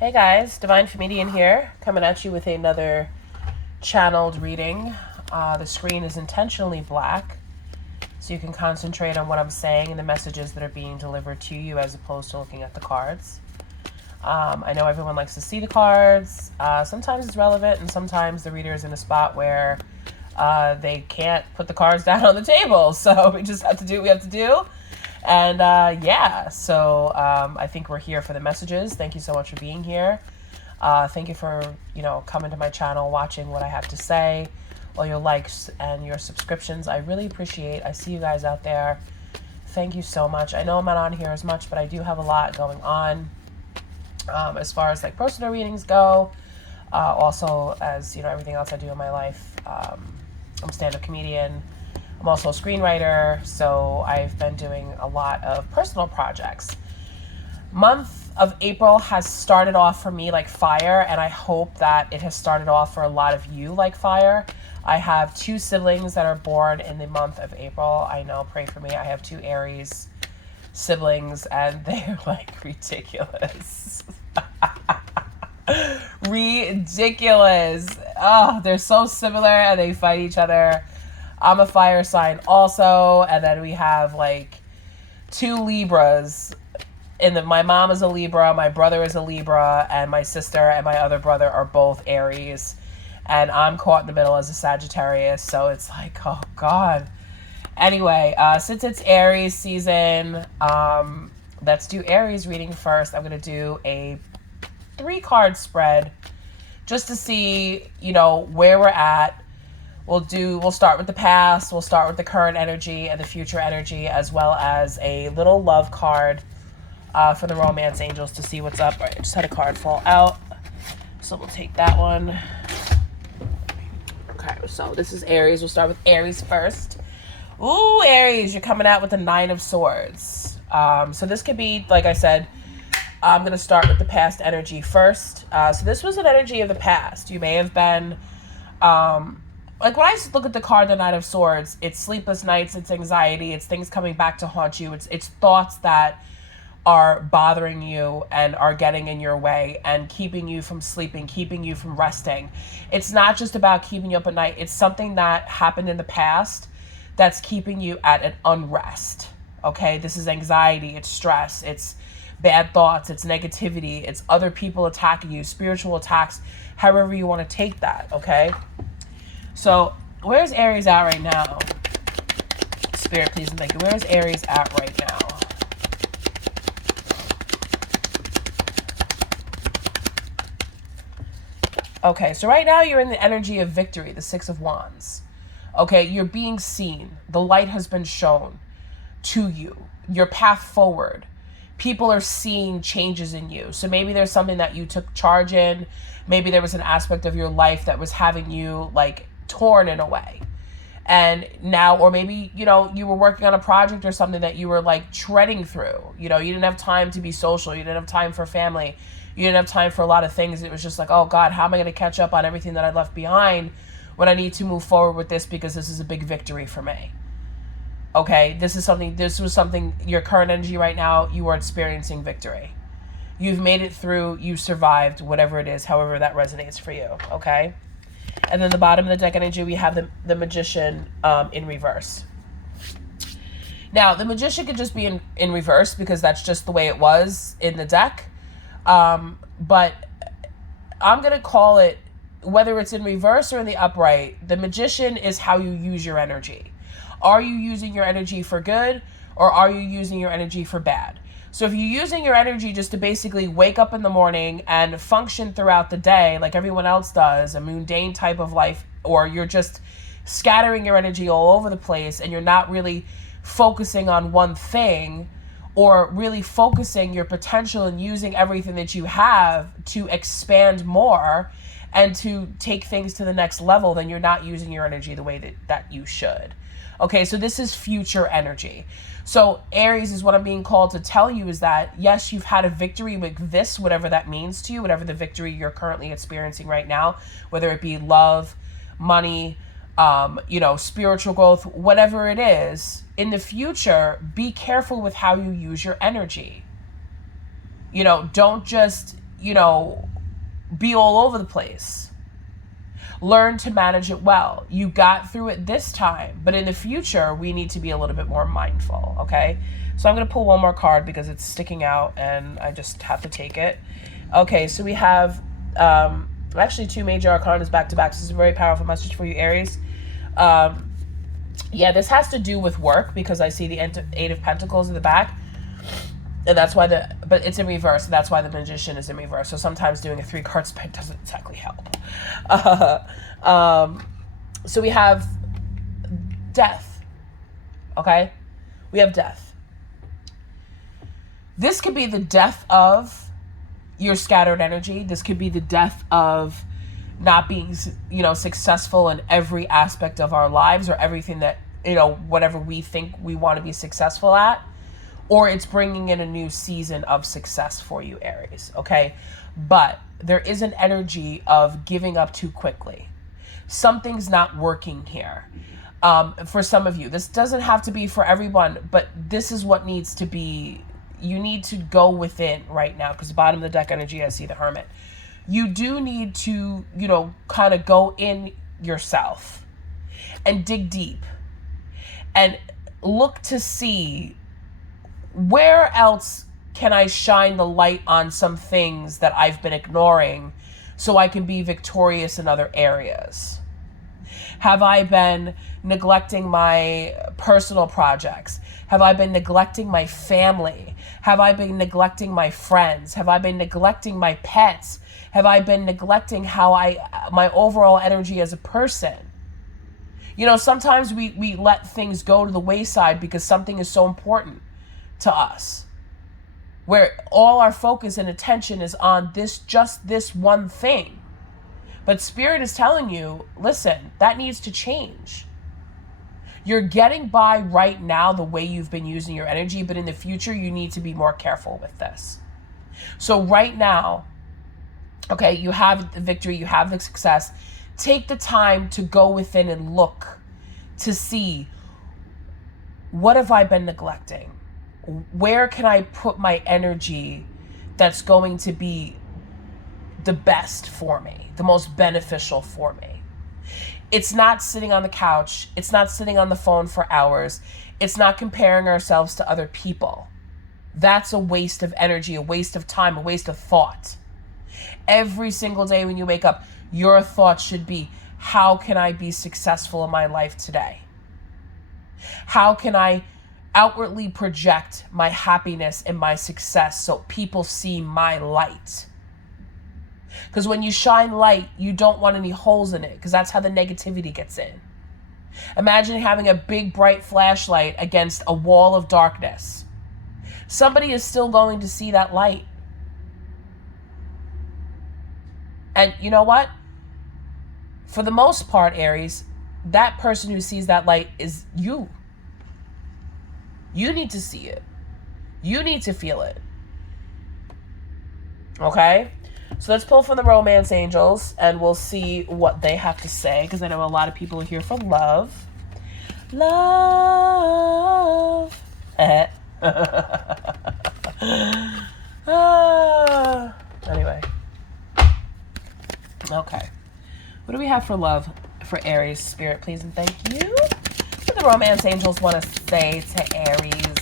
Hey guys, Divine Femedian here, coming at you with another channeled reading. The screen is intentionally black so you can concentrate on what I'm saying and the messages that are being delivered to you as opposed to looking at the cards. I know everyone likes to see the cards. Sometimes it's relevant and sometimes the reader is in a spot where they can't put the cards down on the table. So we just have to do what we have to do. And so I think we're here for the messages. Thank you so much for being here. Thank you for, coming to my channel, watching what I have to say, all your likes and your subscriptions. I really appreciate. I see you guys out there. Thank you so much. I know I'm not on here as much, but I do have a lot going on as far as like personal readings go. Also, as everything else I do in my life. I'm a stand-up comedian. I'm also a screenwriter, so I've been doing a lot of personal projects. Month of April has started off for me like fire, and I hope that it has started off for a lot of you like fire. I have 2 siblings that are born in the month of April. I know, pray for me. I have 2 Aries siblings, and they're like ridiculous. Ridiculous. Oh, they're so similar, and they fight each other. I'm a fire sign also, and then we have like 2 Libras. My mom is a Libra, my brother is a Libra, and my sister and my other brother are both Aries. And I'm caught in the middle as a Sagittarius, so it's like, oh God. Anyway, since it's Aries season, let's do Aries reading first. I'm going to do a 3-card spread just to see, where we're at. We'll start with the past, we'll start with the current energy and the future energy, as well as a little love card for the romance angels to see what's up. All right, I just had a card fall out, so we'll take that one. Okay, so this is Aries. We'll start with Aries first. Ooh, Aries, you're coming out with the 9 of Swords. So this could be, like I said, I'm going to start with the past energy first. So this was an energy of the past. You may have been... like when I look at the card, the 9 of Swords, it's sleepless nights, it's anxiety, it's things coming back to haunt you, it's thoughts that are bothering you and are getting in your way and keeping you from sleeping, keeping you from resting. It's not just about keeping you up at night, it's something that happened in the past that's keeping you at an unrest, okay? This is anxiety, it's stress, it's bad thoughts, it's negativity, it's other people attacking you, spiritual attacks, however you want to take that, okay? So, where's Aries at right now? Spirit, please and thank you. Where's Aries at right now? Okay, so right now you're in the energy of victory, the 6 of Wands. Okay, you're being seen. The light has been shown to you. Your path forward. People are seeing changes in you. So maybe there's something that you took charge in. Maybe there was an aspect of your life that was having you like torn in a way, and now, or maybe you were working on a project or something that you were like treading through. You didn't have time to be social, you didn't have time for family, you didn't have time for a lot of things. It was just like, oh God, how am I going to catch up on everything that I left behind when I need to move forward with this, because this is a big victory for me. Okay, this was something, your current energy right now, you are experiencing victory. You've made it through, you survived, whatever it is, however that resonates for you, okay? And then the bottom of the deck energy, we have the Magician in reverse. Now, the Magician could just be in reverse because that's just the way it was in the deck. But I'm going to call it, whether it's in reverse or in the upright, the Magician is how you use your energy. Are you using your energy for good, or are you using your energy for bad? So if you're using your energy just to basically wake up in the morning and function throughout the day like everyone else does, a mundane type of life, or you're just scattering your energy all over the place and you're not really focusing on one thing, or really focusing your potential and using everything that you have to expand more and to take things to the next level, then you're not using your energy the way that you should. Okay, so this is future energy. So Aries, is what I'm being called to tell you, is that yes, you've had a victory with this, whatever that means to you, whatever the victory you're currently experiencing right now, whether it be love, money, spiritual growth, whatever it is. In the future, be careful with how you use your energy. Don't just you know, be all over the place. Learn to manage it well. You got through it this time, but in the future, we need to be a little bit more mindful, okay? So I'm going to pull one more card because it's sticking out and I just have to take it. Okay, so we have actually 2 major arcanas back to back. So this is a very powerful message for you, Aries. Yeah, this has to do with work because I see the 8 of Pentacles in the back. And that's why but it's in reverse. And that's why the Magician is in reverse. So sometimes doing a 3-card spin doesn't exactly help. So we have death. Okay? We have death. This could be the death of your scattered energy. This could be the death of not being, you know, successful in every aspect of our lives or everything that, you know, whatever we think we want to be successful at. Or it's bringing in a new season of success for you, Aries, okay? But there is an energy of giving up too quickly. Something's not working here. For some of you, this doesn't have to be for everyone, but this is what needs to be. You need to go within right now because the bottom of the deck energy, I see the Hermit. You do need to, you know, kind of go in yourself and dig deep and look to see where else can I shine the light on some things that I've been ignoring so I can be victorious in other areas. Have I been neglecting my personal projects? Have I been neglecting my family? Have I been neglecting my friends? Have I been neglecting my pets? Have I been neglecting my overall energy as a person? You know, sometimes we let things go to the wayside because something is so important to us, where all our focus and attention is on just this one thing. But Spirit is telling you, listen, that needs to change. You're getting by right now the way you've been using your energy, but in the future, you need to be more careful with this. So right now, okay, you have the victory, you have the success. Take the time to go within and look to see, what have I been neglecting? Where can I put my energy that's going to be the best for me, the most beneficial for me? It's not sitting on the couch. It's not sitting on the phone for hours. It's not comparing ourselves to other people. That's a waste of energy, a waste of time, a waste of thought. Every single day when you wake up, your thought should be, how can I be successful in my life today? How can I outwardly project my happiness and my success so people see my light? Because when you shine light, you don't want any holes in it, because that's how the negativity gets in. Imagine having a big bright flashlight against a wall of darkness. Somebody is still going to see that light. And you know what? For the most part, Aries, that person who sees that light is you. You need to see it. You need to feel it. Okay? So let's pull from the romance angels and we'll see what they have to say, because I know a lot of people are here for love. Love. Anyway. Okay. What do we have for love for Aries? Spirit, please and thank you. What do the romance angels want to say to Aries?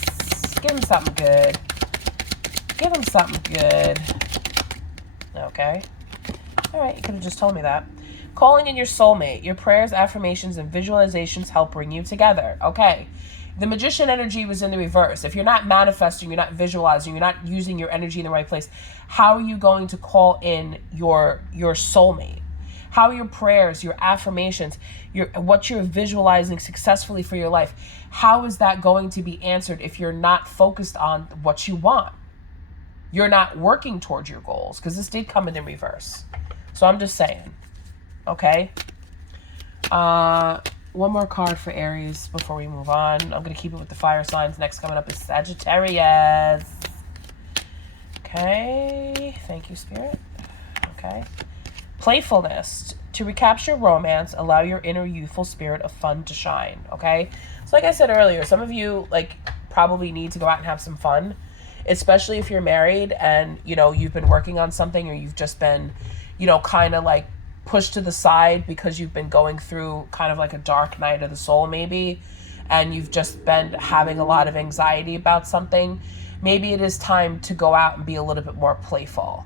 Give him something good. Give him something good. Okay. All right, you could have just told me that. Calling in your soulmate. Your prayers, affirmations, and visualizations help bring you together. Okay. The Magician energy was in the reverse. If you're not manifesting, you're not visualizing, you're not using your energy in the right place, how are you going to call in your soulmate? How are your prayers, your affirmations, what you're visualizing successfully for your life, how is that going to be answered if you're not focused on what you want? You're not working towards your goals, because this did come in reverse. So I'm just saying. Okay? One more card for Aries before we move on. I'm going to keep it with the fire signs. Next coming up is Sagittarius. Okay. Thank you, Spirit. Okay. Playfulness. To recapture romance, allow your inner youthful spirit of fun to shine. Okay? So like I said earlier, some of you probably need to go out and have some fun. especially if you're married and, you know, you've been working on something, or you've just been, you know, kind of like pushed to the side because you've been going through kind of like a dark night of the soul maybe, and you've just been having a lot of anxiety about something. Maybe it is time to go out and be a little bit more playful.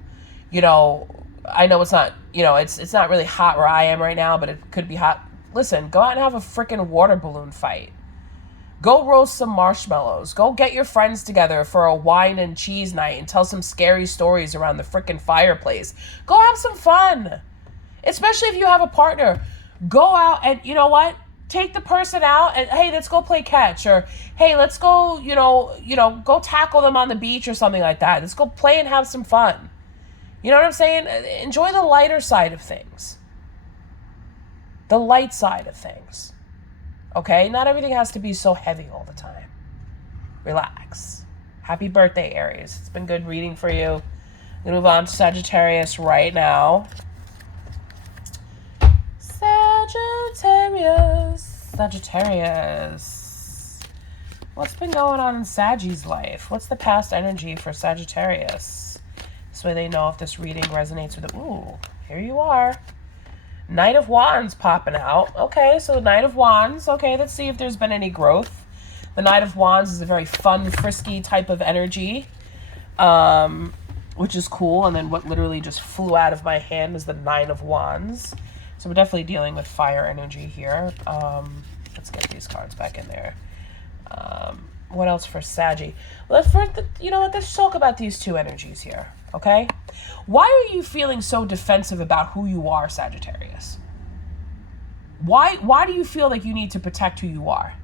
You know, I know it's not, you know, it's not really hot where I am right now, but it could be hot. Listen, go out and have a freaking water balloon fight. Go roast some marshmallows. Go get your friends together for a wine and cheese night and tell some scary stories around the freaking fireplace. Go have some fun. Especially if you have a partner. Go out and, you know what? Take the person out and, hey, let's go play catch, or hey, let's go, you know, go tackle them on the beach or something like that. Let's go play and have some fun. You know what I'm saying? Enjoy the lighter side of things. The light side of things. Okay? Not everything has to be so heavy all the time. Relax. Happy birthday, Aries. It's been good reading for you. I'm going to move on to Sagittarius right now. Sagittarius. What's been going on in Sagi's life? What's the past energy for Sagittarius? This way they know if this reading resonates with it. Ooh, here you are. Knight of Wands popping out. Okay, so the Knight of Wands. Okay, let's see if there's been any growth. The Knight of Wands is a very fun, frisky type of energy, which is cool. And then what literally just flew out of my hand is the Nine of Wands. So we're definitely dealing with fire energy here. Let's get these cards back in there. What else for Saggy? You know what? Let's talk about these two energies here, okay? Why are you feeling so defensive about who you are, Sagittarius? Why do you feel like you need to protect who you are?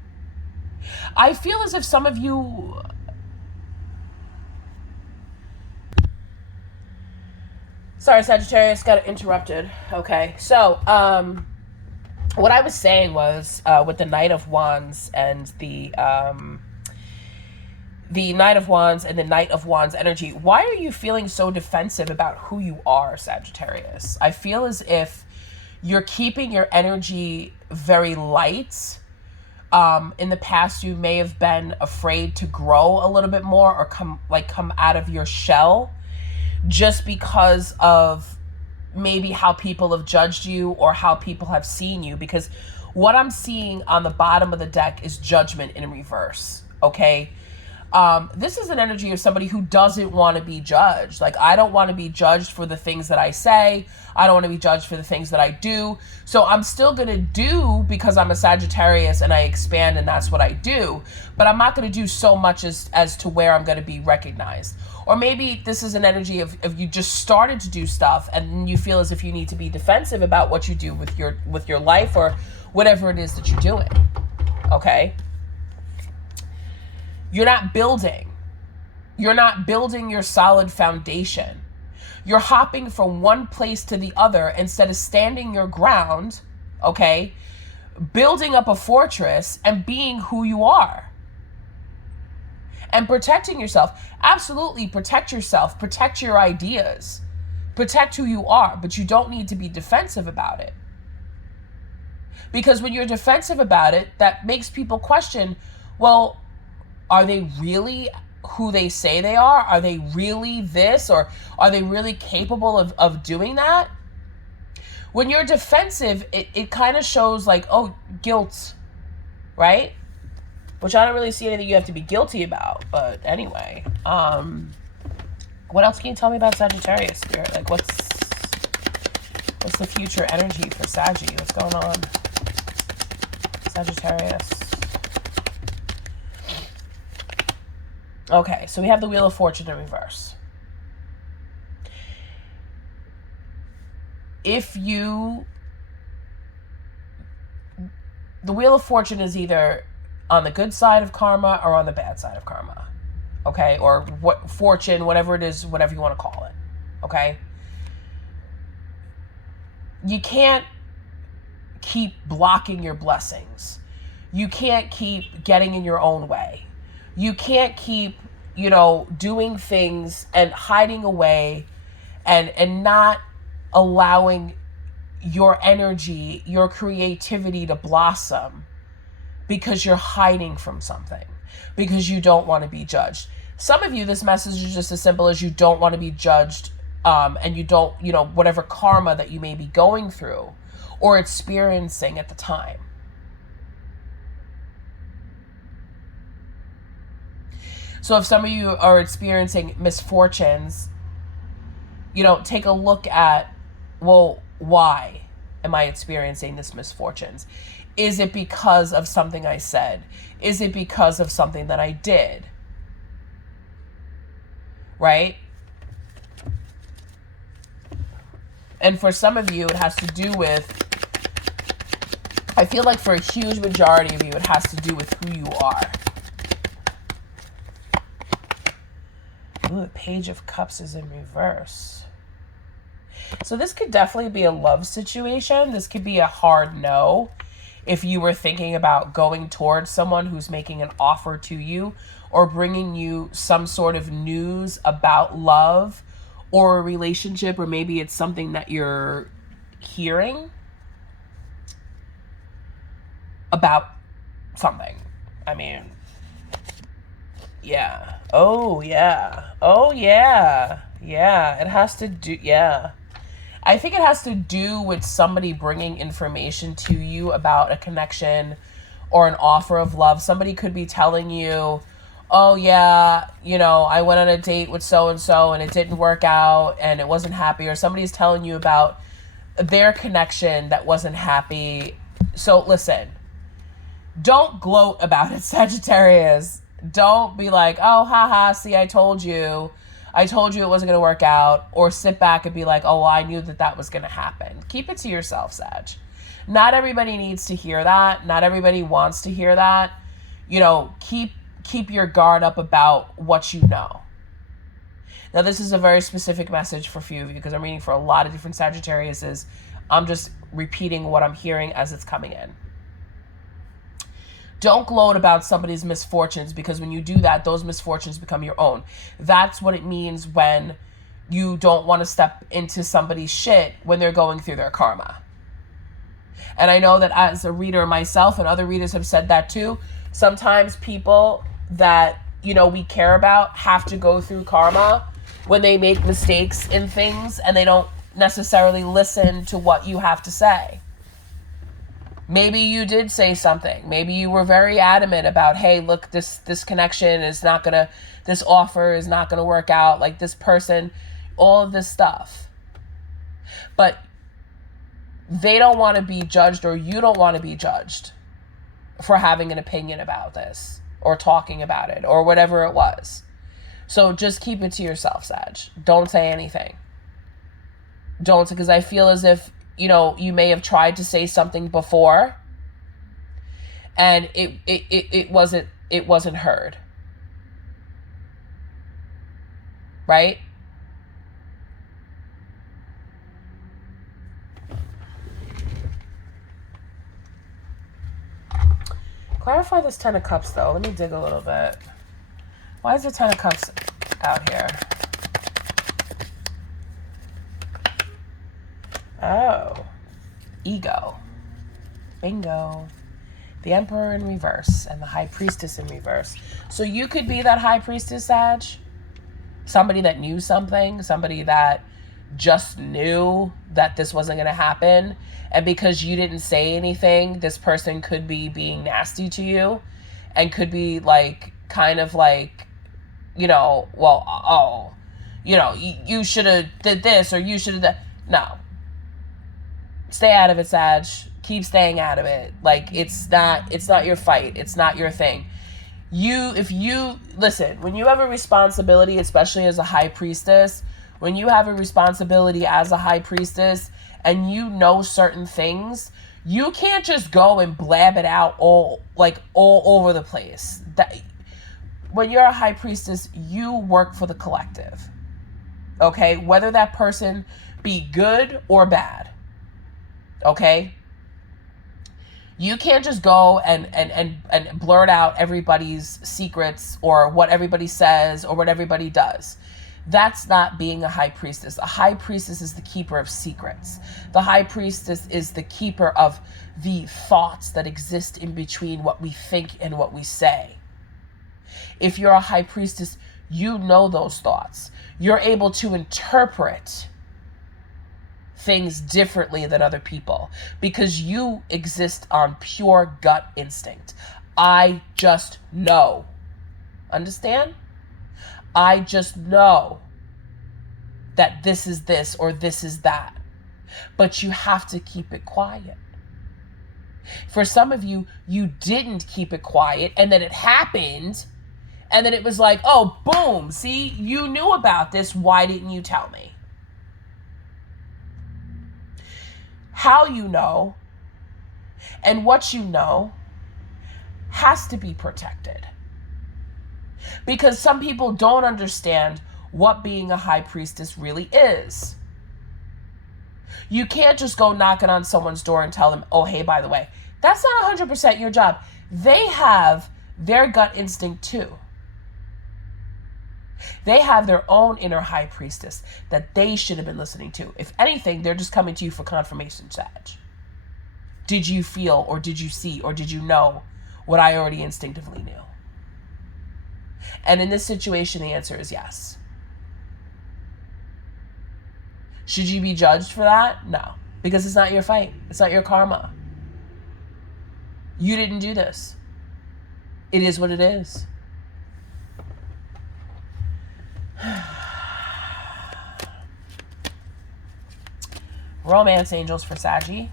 I feel as if some of you... Sorry, Sagittarius, got interrupted. Okay, so what I was saying was with the Knight of Wands and the Knight of Wands and the Knight of Wands energy, why are you feeling so defensive about who you are, Sagittarius? I feel as if you're keeping your energy very light. In the past, you may have been afraid to grow a little bit more or come out of your shell, just because of maybe how people have judged you or how people have seen you. Because what I'm seeing on the bottom of the deck is Judgment in reverse, okay? This is an energy of somebody who doesn't want to be judged. Like, I don't want to be judged for the things that I say. I don't want to be judged for the things that I do. So I'm still going to do because I'm a Sagittarius and I expand and that's what I do. But I'm not going to do so much as to where I'm going to be recognized. Or maybe this is an energy of you just started to do stuff and you feel as if you need to be defensive about what you do with your life or whatever it is that you're doing. Okay? You're not building. You're not building your solid foundation. You're hopping from one place to the other instead of standing your ground, okay? Building up a fortress and being who you are. And protecting yourself. Absolutely protect yourself. Protect your ideas. Protect who you are. But you don't need to be defensive about it. Because when you're defensive about it, that makes people question, well, are they really who they say they are? Are they really this? Or are they really capable of doing that? When you're defensive, it kind of shows like, oh, guilt, right? Which I don't really see anything you have to be guilty about. But anyway, what else can you tell me about Sagittarius, Spirit? Like, what's the future energy for Saggy? What's going on? Sagittarius. Okay, so we have the Wheel of Fortune in reverse. The Wheel of Fortune is either on the good side of karma or on the bad side of karma. Okay, or what fortune, whatever it is, whatever you want to call it. Okay? You can't keep blocking your blessings. You can't keep getting in your own way. You can't keep, doing things and hiding away and not allowing your energy, your creativity to blossom because you're hiding from something, because you don't want to be judged. Some of you, this message is just as simple as you don't want to be judged, and you don't, whatever karma that you may be going through or experiencing at the time. So if some of you are experiencing misfortunes, take a look at, well, why am I experiencing this misfortunes? Is it because of something I said? Is it because of something that I did? Right? And for some of you, it has to do with, I feel like for a huge majority of you, it has to do with who you are. Ooh, the Page of Cups is in reverse. So this could definitely be a love situation. This could be a hard no. If you were thinking about going towards someone who's making an offer to you or bringing you some sort of news about love or a relationship, or maybe it's something that you're hearing about something. I mean, yeah. Oh, yeah. Oh, yeah. Yeah. It has to do, yeah. I think it has to do with somebody bringing information to you about a connection or an offer of love. Somebody could be telling you, oh yeah, I went on a date with so-and-so and it didn't work out and it wasn't happy. Or somebody's telling you about their connection that wasn't happy. So listen, don't gloat about it, Sagittarius. Don't be like, oh, haha, see, I told you it wasn't going to work out, or sit back and be like, oh, well, I knew that was going to happen. Keep it to yourself, Sag. Not everybody needs to hear that. Not everybody wants to hear that. Keep your guard up about what you know. Now, this is a very specific message for a few of you because I'm reading for a lot of different Sagittariuses. I'm just repeating what I'm hearing as it's coming in. Don't gloat about somebody's misfortunes, because when you do that, those misfortunes become your own. That's what it means when you don't want to step into somebody's shit when they're going through their karma. And I know that as a reader myself, and other readers have said that too, sometimes people that, we care about have to go through karma when they make mistakes in things and they don't necessarily listen to what you have to say. Maybe you did say something. Maybe you were very adamant about, hey, look, this connection is not going to, this offer is not going to work out, like this person, all of this stuff. But they don't want to be judged, or you don't want to be judged for having an opinion about this or talking about it or whatever it was. So just keep it to yourself, Sag. Don't say anything. Don't, because I feel as if, you may have tried to say something before and it wasn't heard. Right? Clarify this 10 of Cups though. Let me dig a little bit. Why is the 10 of Cups out here? Oh, ego. Bingo. The Emperor in reverse and the High Priestess in reverse. So you could be that High Priestess, Sag. Somebody that knew something. Somebody that just knew that this wasn't going to happen. And because you didn't say anything, this person could be being nasty to you. And could be like, kind of like, you should have did this, or you should have done. No. Stay out of it, Sag. Keep staying out of it. Like, it's not your fight. It's not your thing. Listen, when you have a responsibility, especially as a High Priestess, when you have a responsibility as a High Priestess and you know certain things, you can't just go and blab it out all over the place. When you're a High Priestess, you work for the collective. Okay? Whether that person be good or bad. Okay? You can't just go and blurt out everybody's secrets or what everybody says or what everybody does. That's not being a High Priestess. A High Priestess is the keeper of secrets. The High Priestess is the keeper of the thoughts that exist in between what we think and what we say. If you're a High Priestess, You know those thoughts. You're able to interpret things differently than other people because you exist on pure gut instinct. I just know. Understand? I just know that this is this or this is that. But you have to keep it quiet. For some of you, you didn't keep it quiet, and then it happened, and then it was like, oh, boom, see, you knew about this. Why didn't you tell me? How you know and what you know has to be protected. Because some people don't understand what being a high priestess really is. You can't just go knocking on someone's door and tell them, oh, hey, by the way, that's not 100% your job. They have their gut instinct too. They have their own inner high priestess that they should have been listening to. If anything, they're just coming to you for confirmation, Sag. Did you feel or did you see or did you know what I already instinctively knew? And in this situation, the answer is yes. Should you be judged for that? No, because it's not your fight. It's not your karma. You didn't do this. It is what it is. Romance angels for Saggy.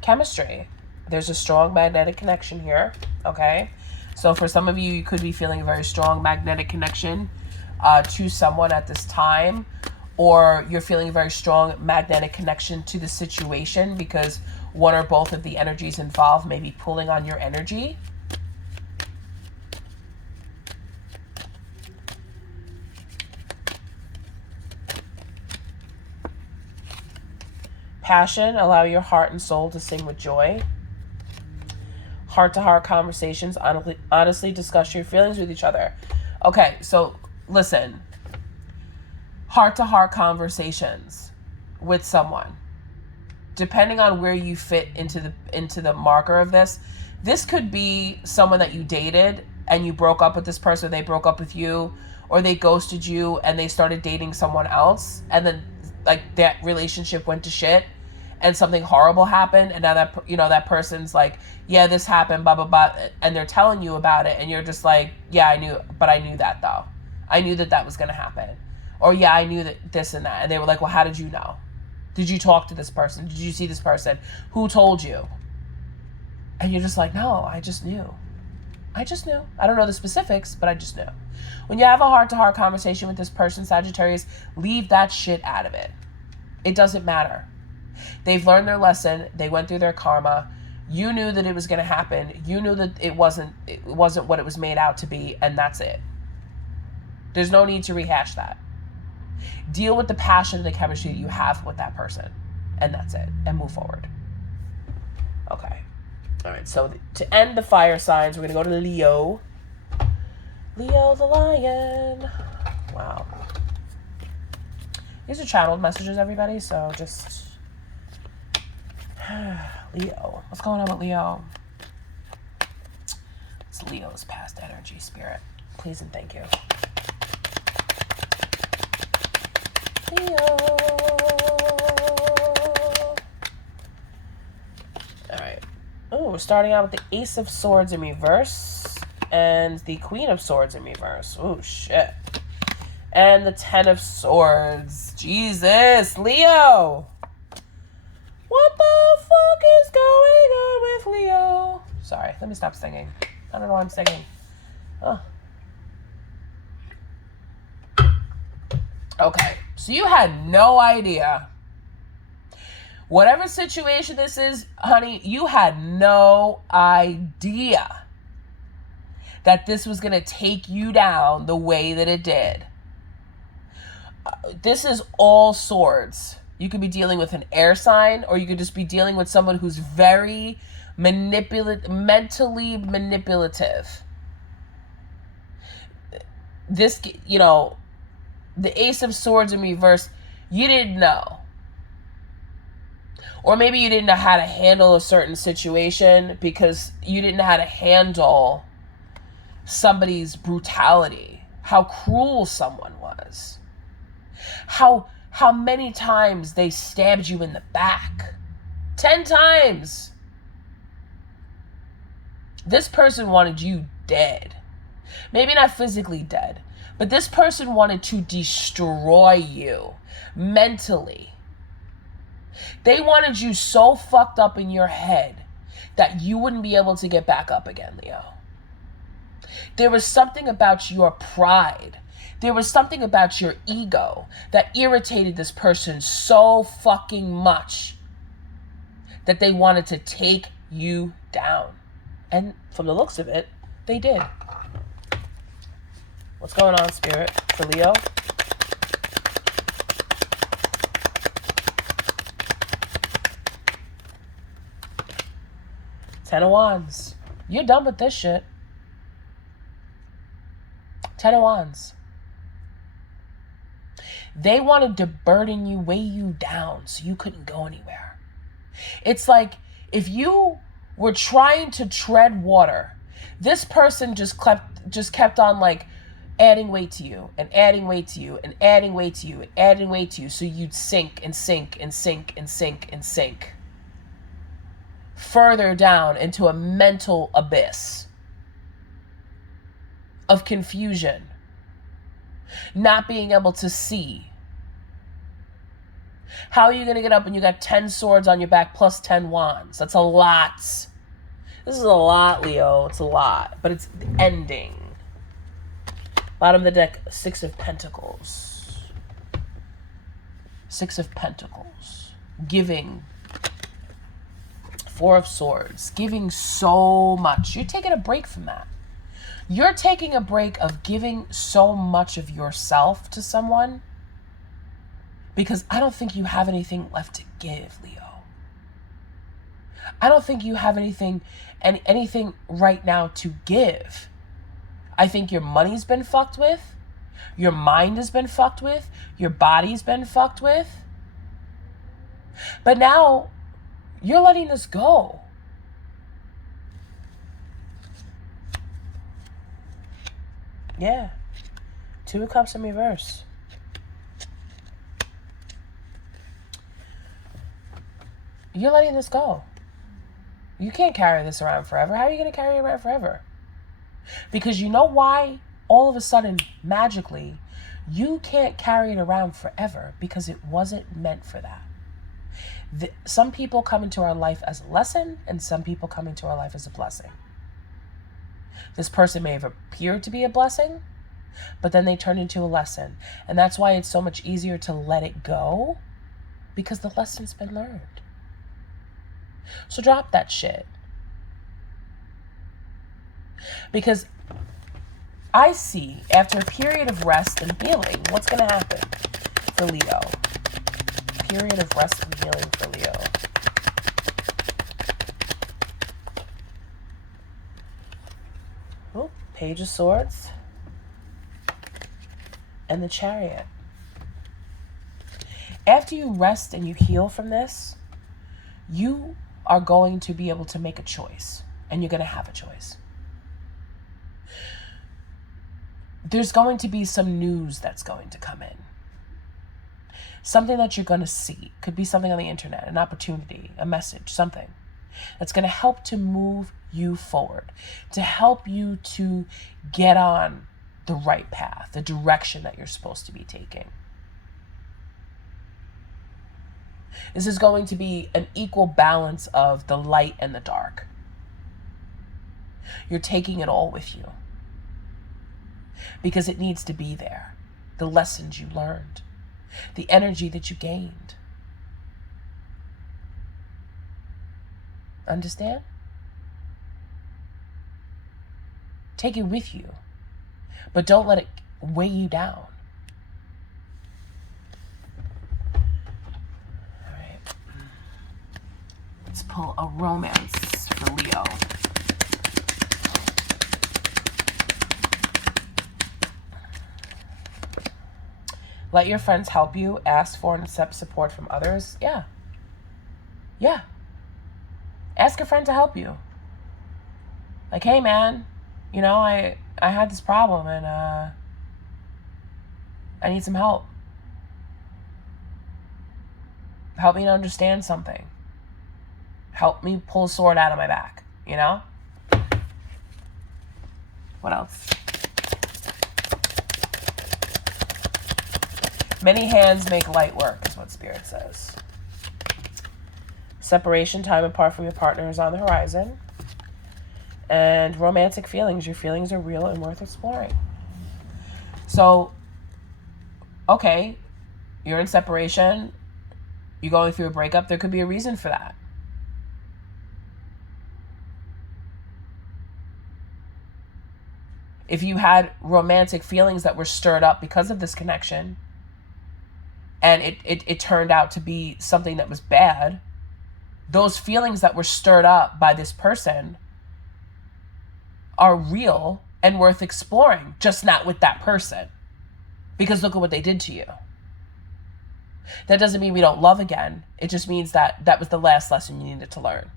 Chemistry. There's a strong magnetic connection here, okay? So for some of you, you could be feeling a very strong magnetic connection to someone at this time, or you're feeling a very strong magnetic connection to the situation because one or both of the energies involved may be pulling on your energy. Passion, allow your heart and soul to sing with joy. Heart-to-heart conversations, honestly discuss your feelings with each other. Okay, so listen. Heart-to-heart conversations with someone. Depending on where you fit into the marker of this could be someone that you dated and you broke up with this person, or they broke up with you, or they ghosted you and they started dating someone else, and then like that relationship went to shit and something horrible happened, and now that that person's like, yeah, this happened, blah blah blah, and they're telling you about it, and you're just like, yeah, I knew that though. I knew that was gonna happen. Or yeah, I knew that this and that. And they were like, well, how did you know? Did you talk to this person? Did you see this person? Who told you? And you're just like, no, I just knew. I don't know the specifics, but I just knew. When you have a heart-to-heart conversation with this person, Sagittarius, leave that shit out of it. It doesn't matter. They've learned their lesson. They went through their karma. You knew that it was going to happen. You knew that it wasn't what it was made out to be, and that's it. There's no need to rehash that. Deal with the passion and the chemistry that you have with that person, and that's it, and move forward. Okay. All right, so to end the fire signs, we're going to go to Leo. Leo the lion. Wow. These are channeled messages, everybody, so just... Leo. What's going on with Leo? It's Leo's past energy, spirit. Please and thank you. Leo. Alright. Oh, we're starting out with the Ace of Swords in reverse and the Queen of Swords in reverse. Oh, shit. And the 10 of Swords. Jesus, Leo. What the fuck is going on with Leo? Sorry, let me stop singing. I don't know why I'm singing. Oh. Okay, so you had no idea. Whatever situation this is, honey, you had no idea that this was going to take you down the way that it did. This is all swords. You could be dealing with an air sign, or you could just be dealing with someone who's very mentally manipulative. This, the Ace of Swords in reverse, you didn't know. Or maybe you didn't know how to handle a certain situation because you didn't know how to handle somebody's brutality, how cruel someone was, how many times they stabbed you in the back. 10 times. This person wanted you dead. Maybe not physically dead, but this person wanted to destroy you mentally. They wanted you so fucked up in your head that you wouldn't be able to get back up again, Leo. There was something about your pride. There was something about your ego that irritated this person so fucking much that they wanted to take you down. And from the looks of it, they did. What's going on, Spirit, for Leo? Ten of Wands. You're done with this shit. Ten of Wands. They wanted to burden you, weigh you down so you couldn't go anywhere. It's like if you were trying to tread water, this person just kept on like adding weight to you and adding weight to you and adding weight to you and adding weight to you, so you'd sink and sink and sink and sink and sink further down into a mental abyss of confusion, not being able to see. How are you going to get up when you got 10 swords on your back plus 10 wands? That's a lot. This is a lot, Leo. It's a lot, but it's ending. Bottom of the deck, 6 of Pentacles. 6 of Pentacles. Giving. 4 of Swords. Giving so much. You're taking a break from that. You're taking a break of giving so much of yourself to someone because I don't think you have anything left to give, Leo. I don't think you have anything right now to give. I think your money's been fucked with. Your mind has been fucked with. Your body's been fucked with. But now you're letting this go. Yeah. 2 of Cups in reverse. You're letting this go. You can't carry this around forever. How are you going to carry it around forever? Because you know why? All of a sudden, magically, you can't carry it around forever because it wasn't meant for that. Some people come into our life as a lesson, and some people come into our life as a blessing. This person may have appeared to be a blessing, but then they turn into a lesson. And that's why it's so much easier to let it go, because the lesson's been learned. So drop that shit. Because I see, after a period of rest and healing, what's going to happen for Leo. Period of rest and healing for Leo. Oh, Page of Swords. And the Chariot. After you rest and you heal from this, you are going to be able to make a choice. And you're going to have a choice. There's going to be some news that's going to come in. Something that you're going to see. Could be something on the internet, an opportunity, a message, something that's going to help to move you forward, to help you to get on the right path, the direction that you're supposed to be taking. This is going to be an equal balance of the light and the dark. You're taking it all with you because it needs to be there. The lessons you learned, the energy that you gained. Understand? Take it with you, but don't let it weigh you down. All right. Let's pull a romance for Leo. Let your friends help you. Ask for and accept support from others. Yeah. Yeah. Ask a friend to help you. Like, hey, man, you know, I had this problem and I need some help. Help me to understand something. Help me pull a sword out of my back, you know? What else? Many hands make light work, is what Spirit says. Separation, time apart from your partner is on the horizon. And romantic feelings. Your feelings are real and worth exploring. So, okay, you're in separation. You're going through a breakup. There could be a reason for that. If you had romantic feelings that were stirred up because of this connection, and it turned out to be something that was bad, those feelings that were stirred up by this person are real and worth exploring, just not with that person. Because look at what they did to you. That doesn't mean we don't love again. It just means that that was the last lesson you needed to learn.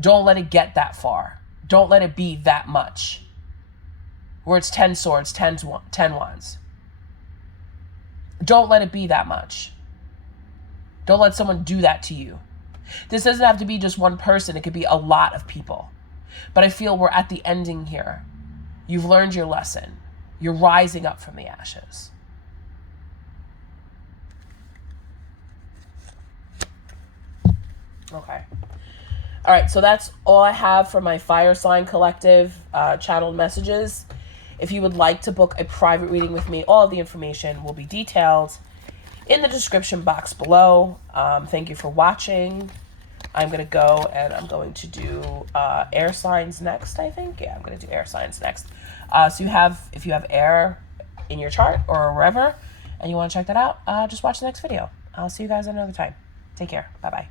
Don't let it get that far. Don't let it be that much. Where it's 10 swords, 10 wands. Don't let it be that much. Don't let someone do that to you. This doesn't have to be just one person. It could be a lot of people. But I feel we're at the ending here. You've learned your lesson. You're rising up from the ashes. Okay. All right, so that's all I have for my Fire Sign Collective channeled messages. If you would like to book a private reading with me, all of the information will be detailed in the description box below. Thank you for watching. I'm going to go and I'm going to do air signs next, I think. Yeah, I'm going to do air signs next. So if you have air in your chart or wherever and you want to check that out, just watch the next video. I'll see you guys another time. Take care. Bye-bye.